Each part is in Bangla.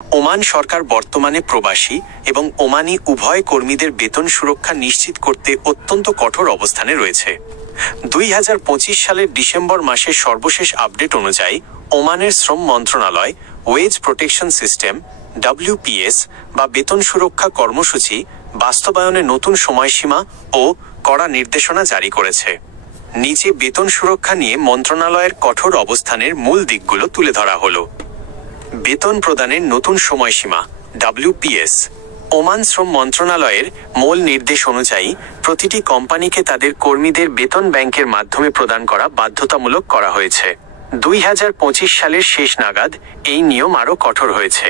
ওমান সরকার বর্তমানে প্রবাসী এবং ওমানি উভয় কর্মীদের বেতন সুরক্ষা নিশ্চিত করতে অত্যন্ত কঠোর অবস্থানে রয়েছে। 2025 সালের ডিসেম্বর মাসের সর্বশেষ আপডেট অনুযায়ী ওমানের শ্রম মন্ত্রণালয় ওয়েজ প্রোটেকশন সিস্টেম WPS বা বেতন সুরক্ষা কর্মসূচি বাস্তবায়নে নতুন সময়সীমা ও কড়া নির্দেশনা জারি করেছে। নিচে বেতন সুরক্ষা নিয়ে মন্ত্রণালয়ের কঠোর অবস্থানের মূল দিকগুলো তুলে ধরা হলো। বেতন প্রদানের নতুন সময়সীমা WPS। ওমান শ্রম মন্ত্রণালয়ের মূল নির্দেশ অনুযায়ী প্রতিটি কোম্পানিকে তাদের কর্মীদের বেতন ব্যাংকের মাধ্যমে প্রদান করা বাধ্যতামূলক করা হয়েছে। 2025 সালের শেষ নাগাদ এই নিয়ম আরও কঠোর হয়েছে।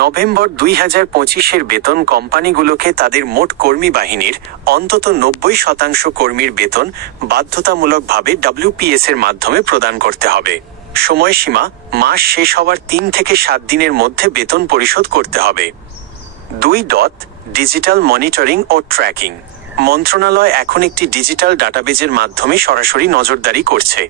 নভেম্বর 2025-এর বেতন কোম্পানিগুলোকে তাদের মোট কর্মী বাহিনীর অন্তত 90% কর্মীর বেতন বাধ্যতামূলকভাবে WPS এর মাধ্যমে প্রদান করতে হবে। সময়সীমা মাস শেষ হওয়ার 3 থেকে 7 দিনের মধ্যে বেতন পরিশোধ করতে হবে। 2. ডিজিটাল মনিটরিং ও ট্র্যাকিং। মন্ত্রণালয় এখন একটি ডিজিটাল ডাটাবেজের মাধ্যমে সরাসরি নজরদারি করছে।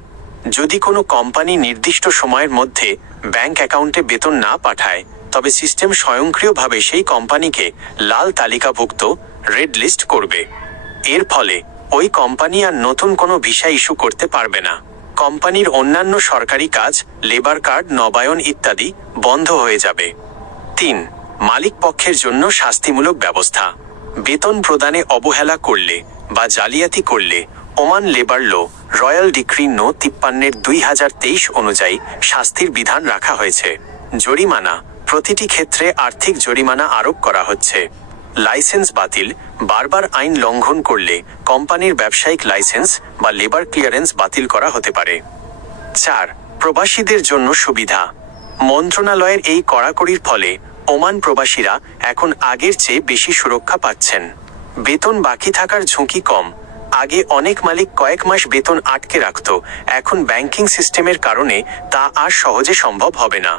যদি কোনো কোম্পানি নির্দিষ্ট সময়ের মধ্যে ব্যাংক অ্যাকাউন্টে বেতন না পাঠায়, তবে সিস্টেম স্বয়ংক্রিয়ভাবে সেই কোম্পানিকে লাল তালিকাভুক্ত রেড লিস্ট করবে। এর ফলে ওই কোম্পানি আর নতুন কোনো ভিসা ইস্যু করতে পারবে না। কোম্পানির অন্যান্য সরকারি কাজ, লেবার কার্ড নবায়ন ইত্যাদি বন্ধ হয়ে যাবে। 3. মালিক পক্ষের জন্য শাস্তিমূলক ব্যবস্থা। বেতন প্রদানে অবহেলা করলে বা জালিয়াতি করলে Oman labour law royal decree No 53/2023 অনুযায়ী শাস্তির বিধান রাখা হয়েছে। জরিমানা। প্রতিটি ক্ষেত্রে আর্থিক জরিমানা আরোপ করা হচ্ছে। লাইসেন্স বাতিল। বারবার আইন লঙ্ঘন করলে কোম্পানির ব্যবসায়িক লাইসেন্স বা লেবার ক্লিয়ারেন্স বাতিল করা হতে পারে। 4. প্রবাসীদের জন্য সুবিধা। মন্ত্রণালয়ের এই কড়াকড়ির ফলে ওমান প্রবাসীরা এখন আগের চেয়ে বেশি সুরক্ষা পাচ্ছেন। বেতন বাকি থাকার ঝুঁকি কম। আগে অনেক মালিক কয়েক মাস বেতন আটকে রাখত, এখন ব্যাংকিং সিস্টেমের কারণে তা আর সহজে সম্ভব হবে না।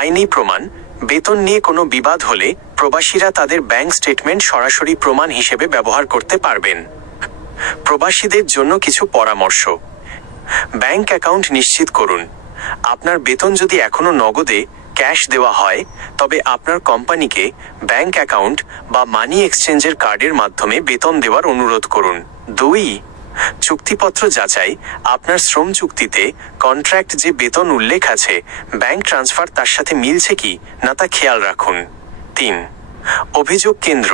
আইনি প্রমাণ। বেতন নিয়ে কোনো বিবাদ হলে প্রবাসীরা তাদের ব্যাংক স্টেটমেন্ট সরাসরি প্রমাণ হিসেবে ব্যবহার করতে পারবেন। প্রবাসীদের জন্য কিছু পরামর্শ। ব্যাংক অ্যাকাউন্ট নিশ্চিত করুন। আপনার বেতন যদি এখনো নগদে ক্যাশ দেওয়া হয়, তবে আপনার কোম্পানিকে ব্যাংক অ্যাকাউন্ট বা মানি এক্সচেঞ্জের কার্ডের মাধ্যমে বেতন দেওয়ার অনুরোধ করুন। 2. চুক্তিপত্র যাচাই। আপনার শ্রম চুক্তিতে কন্ট্রাক্ট যে বেতন উল্লেখ আছে, ব্যাংক ট্রান্সফার তার সাথে মিলছে কি না তা খেয়াল রাখুন। 3. অভিযোগ কেন্দ্র।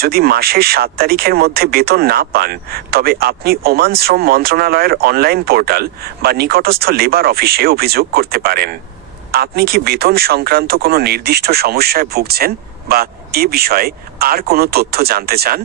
যদি মাসের 7 তারিখের মধ্যে বেতন না পান, তবে আপনি ওমান শ্রম মন্ত্রণালয়ের অনলাইন পোর্টাল বা নিকটস্থ লেবার অফিসে অভিযোগ করতে পারেন। আপনি কি বেতন সংক্রান্ত কোনো নির্দিষ্ট সমস্যায় ভুগছেন বা এ বিষয়ে আর কোনো তথ্য জানতে চান?